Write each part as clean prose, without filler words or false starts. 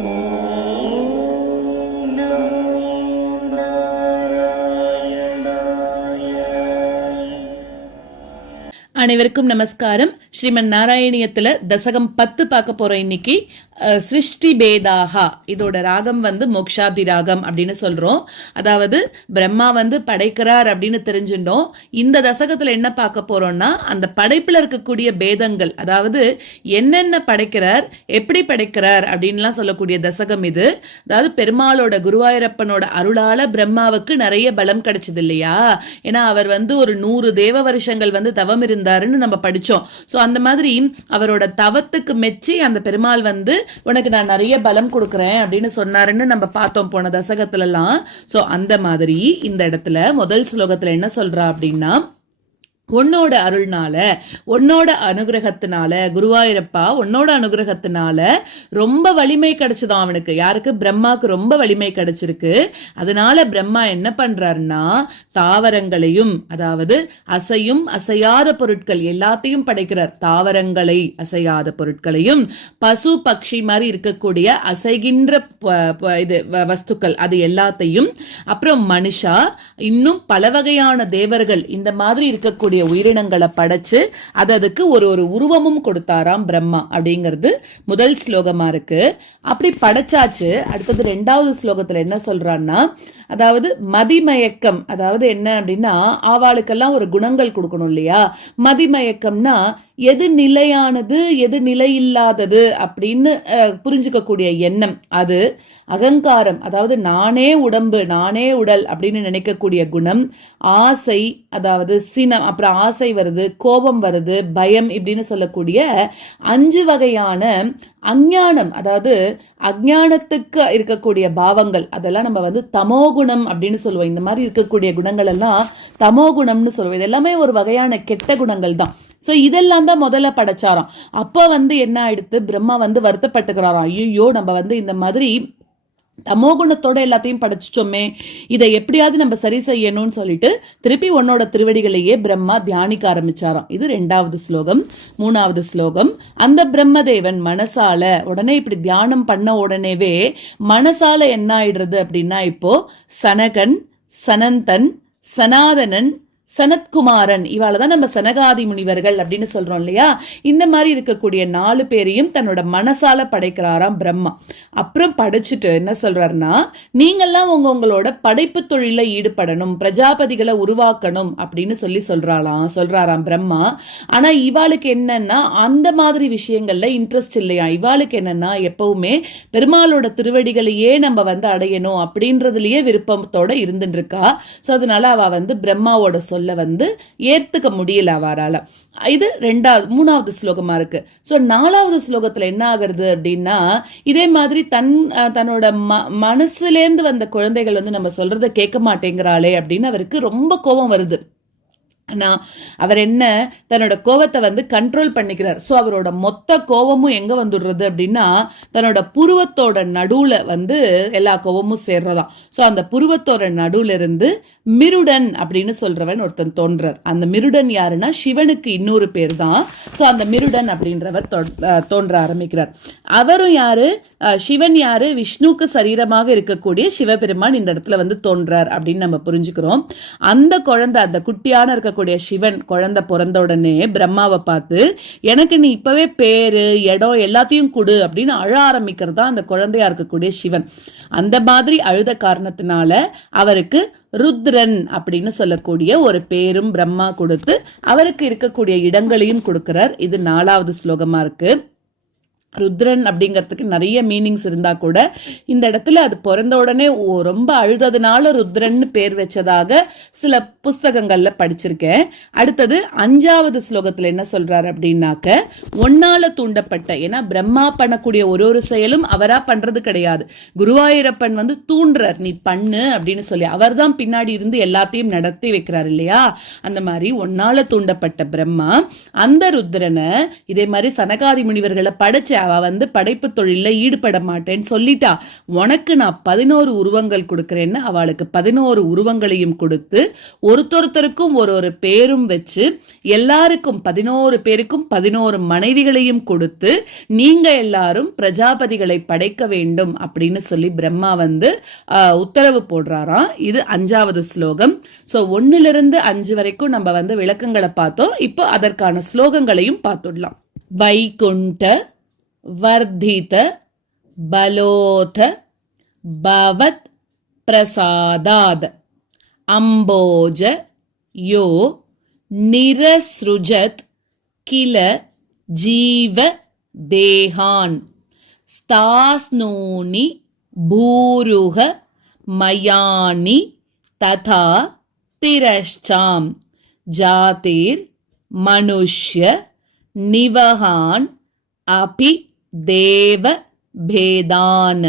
ஓம் நமோ நாராயணாய. அனைவருக்கும் நமஸ்காரம். ஸ்ரீமன் நாராயணியத்துல தசகம் 10 பார்க்க போறோம் இன்னைக்கு. சிருஷ்டி பேதாகா, இதோட ராகம் மோக்ஷாப்தி ராகம் அப்படின்னு சொல்றோம். அதாவது பிரம்மா படைக்கிறார் அப்படின்னு தெரிஞ்சுட்டோம். இந்த தசகத்துல என்ன பார்க்க போறோம்னா, அந்த படைப்புல இருக்கக்கூடிய பேதங்கள், அதாவது என்னென்ன படைக்கிறார், எப்படி படைக்கிறார் அப்படின்லாம் சொல்லக்கூடிய தசகம் இது. அதாவது பெருமாளோட குருவாயூரப்பனோட அருளால பிரம்மாவுக்கு நிறைய பலம் கிடைச்சது இல்லையா? ஏன்னா அவர் ஒரு 100 தேவ வருஷங்கள் தவம் இருந்தாருன்னு நம்ம படிச்சோம். சோ அந்த மாதிரி அவரோட தவத்துக்கு மெச்சி அந்த பெருமாள் உனக்கு நான் நிறைய பலம் கொடுக்குறேன் அப்படின்னு சொன்னாருன்னு நம்ம பார்த்தோம் போன தசகத்துல எல்லாம். சோ அந்த மாதிரி இந்த இடத்துல முதல் ஸ்லோகத்துல என்ன சொல்றா அப்படின்னா, உன்னோட அருள்னால, உன்னோட அனுகிரகத்தினால, குருவாயூரப்பா உன்னோட அனுகிரகத்தினால ரொம்ப வலிமை கிடைச்சதான் அவனுக்கு. யாருக்கு? பிரம்மாக்கு ரொம்ப வலிமை கிடைச்சிருக்கு. அதனால பிரம்மா என்ன பண்றாருன்னா, தாவரங்களையும், அதாவது அசையும் அசையாத பொருட்கள் எல்லாத்தையும் படைக்கிறார். தாவரங்களை, அசையாத பொருட்களையும், பசு பக்ஷி மாதிரி இருக்கக்கூடிய அசைகின்ற வஸ்துக்கள் அது எல்லாத்தையும், அப்புறம் மனுஷா, இன்னும் பல வகையான தேவர்கள், இந்த மாதிரி இருக்கக்கூடிய உயிரினங்களை படைச்சு அதுக்கு ஒரு உருவமும் கொடுத்தாராம் பிரம்மா அப்படிங்கிறது முதல் ஸ்லோகமா இருக்கு. அப்படி படைச்சாச்சு. அடுத்தது 2வது ஸ்லோகத்துல என்ன சொல்றான்னா, அதாவது மதிமயக்கம், அதாவது என்ன அப்படின்னா, ஆவாளுக்கெல்லாம் ஒரு குணங்கள் கொடுக்கணும் இல்லையா? மதிமயக்கம்னா எது நிலையானது எது நிலை இல்லாதது அப்படின்னு புரிஞ்சுக்கக்கூடிய எண்ணம். அது அகங்காரம், அதாவது நானே உடம்பு நானே உடல் அப்படின்னு நினைக்கக்கூடிய குணம். ஆசை, அதாவது சினம், அப்புறம் ஆசை வருது, கோபம் வருது, பயம் இப்படின்னு சொல்லக்கூடிய 5 வகையான அஞ்ஞானம், அதாவது அஞ்ஞானத்துக்கு இருக்கக்கூடிய பாவங்கள், அதெல்லாம் நம்ம தமோகுணம் அப்படின்னு சொல்லுவோம். இந்த மாதிரி இருக்கக்கூடிய குணங்கள் எல்லாம் தமோகுணம்னு சொல்லுவோம். இது எல்லாமே ஒரு வகையான கெட்ட குணங்கள் தான். சோ இதெல்லாம் தான் முதல்ல படைச்சாராம். அப்ப என்ன ஆயிடுத்து, பிரம்மா வருத்தப்பட்டுக்கிறாராம். ஐயோ, நம்ம இந்த மாதிரி தமோகுணத்தோட எல்லாத்தையும் படைச்சிட்டோமே, இதை எப்படியாவது நம்ம சரி செய்யணும்னு சொல்லிட்டு திருப்பி உன்னோட திருவடிகளையே பிரம்மா தியானிக்க ஆரம்பிச்சாராம். இது 2வது ஸ்லோகம். 3வது ஸ்லோகம், அந்த பிரம்மதேவன் மனசால உடனே இப்படி தியானம் பண்ண உடனேவே மனசால என்ன ஆயிடுறது அப்படின்னா, இப்போ சனகன், சனந்தன், சனாதனன், சனத்குமாரன், இவாளதான் நம்ம சனகாதி முனிவர்கள் அப்படின்னு சொல்றோம் இல்லையா? இந்த மாதிரி இருக்கக்கூடிய 4 பேரையும் தன்னோட மனசால படைக்கிறாராம் பிரம்மா. அப்புறம் படைச்சிட்டு என்ன சொல்றாருன்னா, நீங்கெல்லாம் உங்களோட படைப்பு தொழில ஈடுபடணும், பிரஜாபதிகளை உருவாக்கணும் அப்படின்னு சொல்றாராம் பிரம்மா. ஆனா இவாளுக்கு என்னன்னா, அந்த மாதிரி விஷயங்கள்ல இன்ட்ரெஸ்ட் இல்லையா? இவாளுக்கு என்னன்னா, எப்பவுமே பெருமாளோட திருவடிகளையே நம்ம அடையணும் அப்படின்றதுலயே விருப்பத்தோட இருந்துட்டு இருக்கா. சோ அதனால அவ பிரம்மாவோட சொல்ல ஏத்துக்க முடியல அவரால. இது 3வது ஸ்லோகமா இருக்கு. சோ 4வது ஸ்லோகத்துல என்ன ஆகுறது அப்படின்னா, இதே மாதிரி தன்னோட மனசுலேந்து வந்த குழந்தைகள் நம்ம சொல்றத கேட்க மாட்டேங்கிறாளே அப்படின்னு அவருக்கு ரொம்ப கோபம் வருது. ஆனா அவர் என்ன, தன்னோட கோபத்தை கண்ட்ரோல் பண்ணிக்கிறார். சோ அவரோட மொத்த கோபமும் எங்க வந்துடுறது அப்படின்னா, தன்னோட புருவத்தோட நடுவுல எல்லா கோபமும் சேர்றதாம். சோ அந்த புருவத்தோட நடுவுல இருந்து மிருடன் அப்படின்னு சொல்றவன் ஒருத்தன் தோன்றார். அந்த மிருடன் யாருன்னா, சிவனுக்கு இன்னொரு பேர் தான். சோ அந்த மிருடன் அப்படின்றவர் தோன்ற ஆரம்பிக்கிறார். அவரும் யாரு? சிவன் யாரு? விஷ்ணுக்கு சரீரமாக இருக்கக்கூடிய சிவபெருமான் இந்த இடத்துல தோன்றார் அப்படின்னு நம்ம புரிஞ்சுக்கிறோம். அந்த குழந்தை, அந்த குட்டியான இருக்கக்கூடிய சிவன் குழந்தை பிறந்த உடனே பிரம்மாவை பார்த்து, எனக்கு நீ இப்பவே பேரு இடம் எல்லாத்தையும் கொடு அப்படின்னு அழ ஆரம்பிக்கிறதா அந்த குழந்தையா இருக்கக்கூடிய சிவன். அந்த மாதிரி அழுத காரணத்தினால அவருக்கு ருத்ரன் அப்படின்னு சொல்லக்கூடிய ஒரு பேரும் பிரம்மா கொடுத்து அவருக்கு இருக்கக்கூடிய இடங்களையும் கொடுக்கிறார். இது 4வது ஸ்லோகமா இருக்கு. ருத்ரன் அப்படிங்கிறதுக்கு நிறைய மீனிங்ஸ் இருந்தா கூட இந்த இடத்துல அது பிறந்த உடனே ரொம்ப அழுததுனால ருத்ரன் பேர் வச்சதாக சில புஸ்தகங்கள்ல படிச்சிருக்கேன். அடுத்தது 5வது ஸ்லோகத்துல என்ன சொல்றாரு அப்படின்னாக்க, ஒன்னால தூண்டப்பட்ட, ஏன்னா பிரம்மா பண்ணக்கூடிய ஒரு செயலும் அவரா பண்றது கிடையாது. குருவாயூரப்பன் தூண்டுறார், நீ பண்ணு அப்படின்னு சொல்லி. அவர் தான் பின்னாடி இருந்து எல்லாத்தையும் நடத்தி வைக்கிறார் இல்லையா? அந்த மாதிரி ஒன்னால தூண்டப்பட்ட பிரம்மா அந்த ருத்ரனை இதே மாதிரி சனகாதி முனிவர்களை படைச்சு அவ படைப்பு தொழில ஈடுபட மாட்டேன்னு சொல்லிட்டா, உனக்கு நான் 11 உருவங்கள் கொடுக்கறேன்னு அவளுக்கு 11 உருவங்களையும் கொடுத்து ஒருத்தருக்கும் ஒரு பேரும் வச்சு எல்லாருக்கும் 11 பேருக்கும் 11 மனைவிகளையும் கொடுத்து நீங்க எல்லாரும் பிரஜாபதிகளை படைக்க வேண்டும் அப்படின்னு சொல்லி பிரம்மா உத்தரவு போடுறாராம். இது 5வது ஸ்லோகம். சோ 1லிருந்து 5 வரைக்கும் நம்ம விளக்கங்களை பார்த்தோம். இப்போ அதற்கான ஸ்லோகங்களையும் பார்த்துடலாம். வைகுண்ட வர்தித பலோத பவத் பிரசாதாத் அம்போஜ யோ நிரஸ்ருஜத் கில ஜீவ தேகான் ஸ்தாஸ்னூனி பூருக மயானி ததா திரஷ்சாம் ஜாதிர் மனுஷ்ய நிவகான் அபி தேவ பேதான்.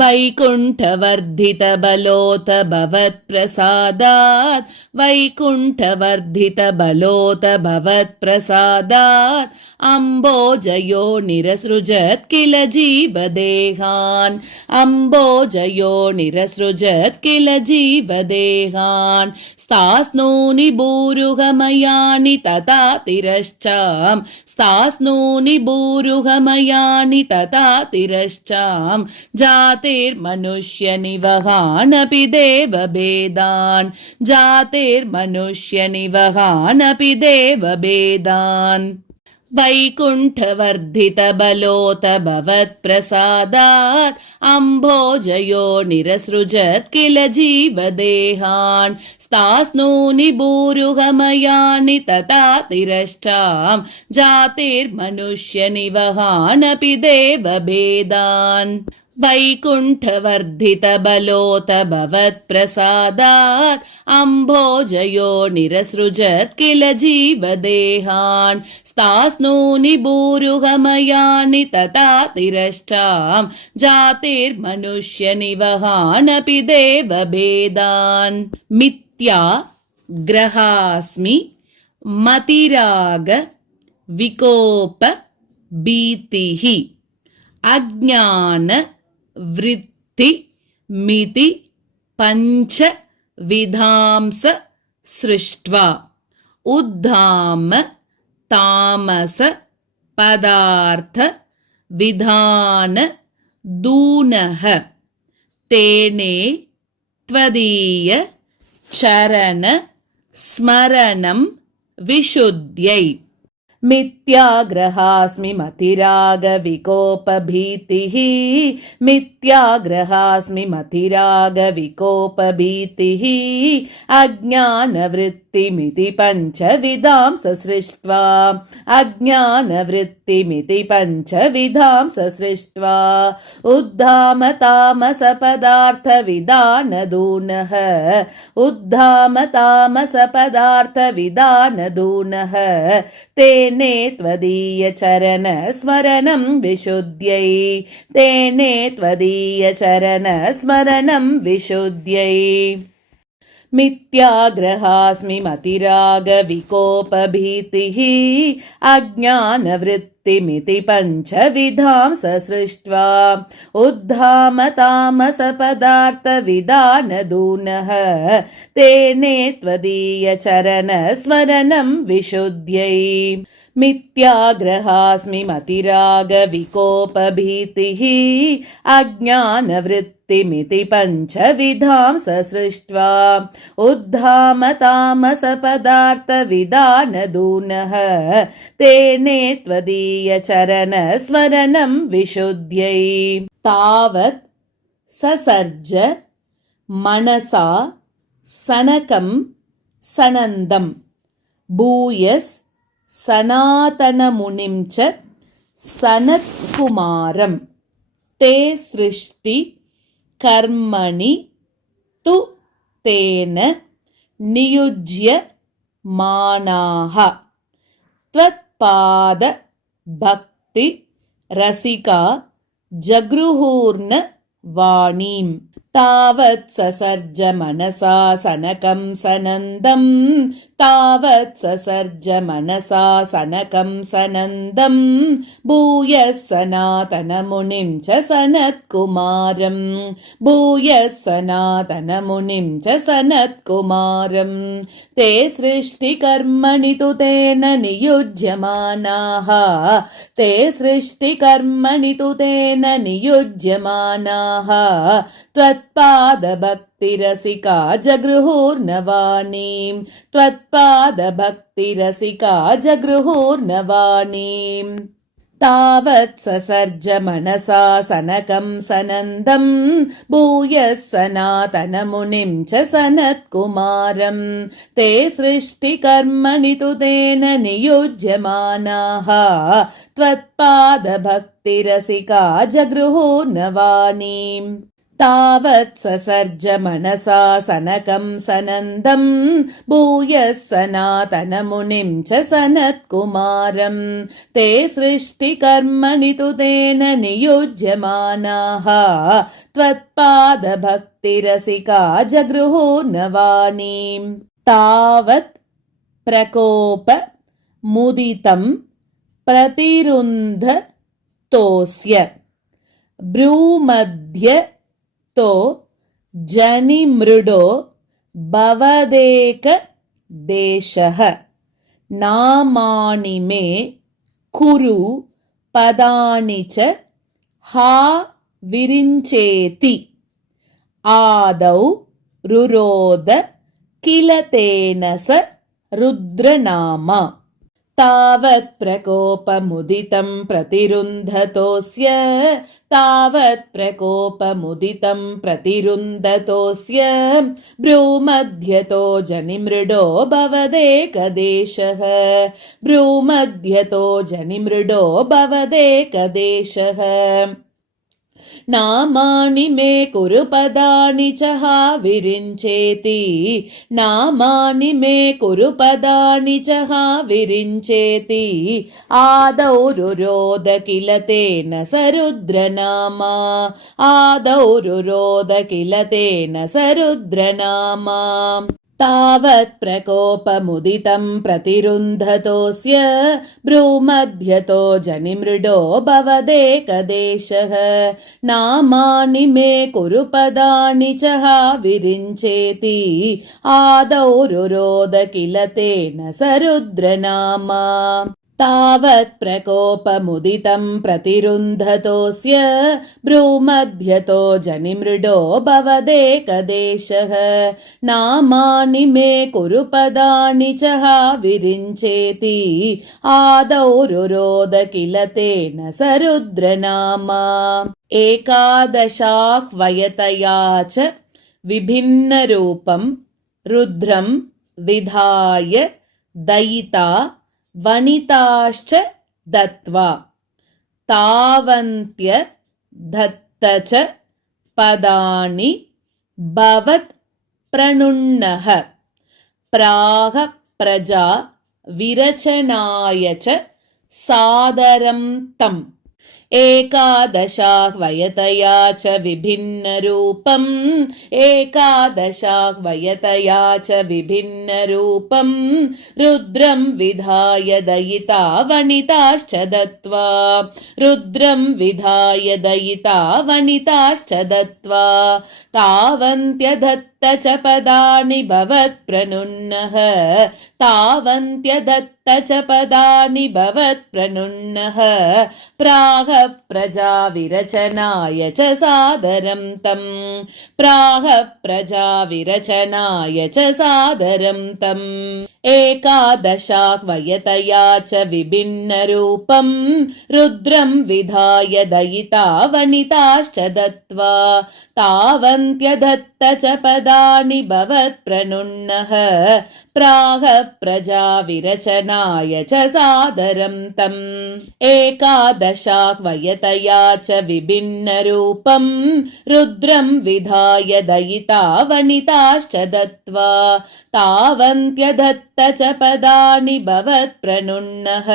வைகுண்டவர்தித பலோத பவத் பிரசாதாத் வைகுண்டவர்தித பலோத பவத் பிரசாதாத் அம்போஜயோ நிரஸ்ருஜத் கில ஜீவதேகான் அம்போஜயோ நிரஸ்ருஜத் கில ஜீவதேகான் ஸ்தாஸ்னூனி பூருகமயானி ததா திரஷ்சாம் ஸ்தாஸ்னூனி பூருகமயானி ததா திரஷ்சாம் जातिर्मनुष्य निवहानपि देवभेदान् जातिर्मनुष्य निवहानपि देवभेदान्. वैकुण्ठवर्धित बलोत भवत् प्रसादात् अम्भोजयो निरसृजत् किल जीवदेहान् स्तास्नूनि भूरुहमयानि तथा तिरष्टां जातिर्मनुष्य निवहानपि देवभेदान्. वैकुण्ठवर्धित बलोत भवत् प्रसादात् अम्भोजयो निरसृजत् किल जीवदेहान् स्तास्नूनि भूरुहमयानि तथा तिरष्टां जातिर्मनुष्य निवहानपि देवभेदान्. मिथ्या ग्रहास्मि मतिराग विकोप भीतिः अज्ञान वृत्ति मिति पंच विधांस सृष्ट्वा उद्धाम तामस पदार्थ विधान दूनः तेने त्वदीय चरण स्मरणं विशुद्ध्यै. मिथ्याग्रहास्मि मतिराग विकोप भीतिः मिथ्याग्रहास्मि मतिराग विकोप भीतिः अज्ञानवृत्तिमिति पंचविधां ससृष्ट्वा अज्ञानवृत्तिमिति पंचविधां ससृष्ट्वा उद्धाम तामस पदार्थ विधान दूनः उद्धाम तामस पदार्थ विधान दूनः तेने त्वदीय चरण स्मरणं विशुद्ध्यै तेने त्वदीय चरण स्मरणं विशुद्ध्यै. मिथ्याग्रहास्मि मतिराग विकोप भीतिः अज्ञानवृत्तिमिति पंचविधां ससृष्ट्वा उद्धाम तामस पदार्थ विधान दूनः तेने त्वदीय चरण स्मरणं विशुद्ध्यै. मिथ्याग्रहास्मि मतिराग विकोप भीतिः अज्ञानवृत्तिमिति पंचविधां ससृष्ट्वा उद्धाम तामस पदार्थ विधान दूनः तेने त्वदीय चरण स्मरणं विशुद्ध्यै. तावत् ससर्ज मनसा सनकं सनन्दं भूयस् सनातनमुनिं च सनत्कुमारं ते सृष्टि कर्मणि तु तेन नियुज्य मानाः त्वत्पाद भक्ति रसिका जगृहूर्न वाणीम्. तावत् ससर्ज मनसा सनकं सनन्दं तावत् ससर्ज मनसा सनकं सनन्दं भूयः सनातनमुनिं च सनत्कुमारं भूयः सनातनमुनिं च सनत्कुमारं ते सृष्टिकर्मणि तु तेन नियुज्यमानाः ते सृष्टिकर्मणि तु तेन नियुज्यमानाः त्वत्पादभक्तिरसिका जगृहुर्नवानीं त्वत्पादभक्तिरसिका जगृहुर्नवानीं तावत् ससर्ज मनसा सनकं सनन्दं भूयः सनातनमुनिं च सनत्कुमारं ते सृष्टिकर्मणि तु तेन नियुज्यमानाः त्वत्पादभक्तिरसिका जगृहुर्नवानीं तावत् ससर्ज मनसा सनकं सनन्दं भूयः सनातनमुनिं च सनत्कुमारं ते सृष्टिकर्मणि तु तेन नियुज्यमानाः त्वत्पादभक्तिरसिका जगृहुर्नवानीं तावत् प्रकोप मुदितं प्रतिरुन्धतोऽस्य भ्रूमध्य तो जनिमृडो भवदेक देशः नामानि मे कुरु पदानि च हा विरिञ्चेति आदौ रुरोद किल तेन स रुद्रनामा तावत् प्रकोपमुदितं प्रतिरुन्धतोऽस्य तावत् प्रकोपमुदितं प्रतिरुन्धतोऽस्य भ्रूमध्यतो जनिमृडो भवदेकदेशः भ्रूमध्यतो जनिमृडो भवदेकदेशः नामानि मे कुरु पदानि च हा विरिञ्चेति नामानि मे कुरु पदानि च हा विरिञ्चेति आदौ रुरोद किल तेन स रुद्रनामा आदौ रुरोद किल तेन स रुद्रनामा तावत् प्रकोपमुदितं प्रतिरुन्धतोऽस्य भ्रूमध्यतो जनिमृडो भवदेकदेशः नामानि मे कुरु पदानि च हा विरिञ्चेति आदौ रुरोद किल तेन स रुद्रनामा तावत् प्रकोपमुदितं प्रतिरुन्धतोऽस्य भ्रूमध्यतो जनिमृडो भवदेकदेशः नामानि मे कुरु पदानि च हा विरिञ्चेति आदौ रुरोद किल तेन स रुद्रनामा एकादशाह्वयतया च विभिन्नरूपं रुद्रं विधाय दयिता वनिताश्च दत्वा तावन्त्य दत्त च पदानि भवत् प्रणुन्नः प्राह प्रजा विरचनाय च सादरं तम् एकादशाह्वयतया च विभिन्नरूपम् एकादशाह्वयतया च विभिन्नरूपं रुद्रं विधाय दयिता वनिताश्च दत्वा रुद्रं विधाय दयिता वनिताश्च दत्वा तावन्त्यदत्त च पदानि भवत् प्रणुन्नः तावन्त्यदत्त च पदानि भवत् प्रणुन्नः प्राह प्रजा विरचनाय च सादरं तम् प्राह प्रजा विरचनाय च सादरं तम् एकादशाह्वयतया च विभिन्नरूपं रुद्रं विधाय दयिता वनिताश्च दत्वा तावन्त्यदत्त च पदानि भवत् प्रणुन्नः प्राह प्रजा विरचनाय च सादरं तम् एकादशाह्वयतया च विभिन्नरूपं रुद्रं विधाय दयिता वनिताश्च दत्वा तावन्त्यदत्त च पदानि भवत् प्रणुन्नः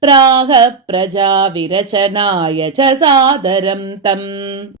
प्राह प्रजा विरचनाय च सादरं तम्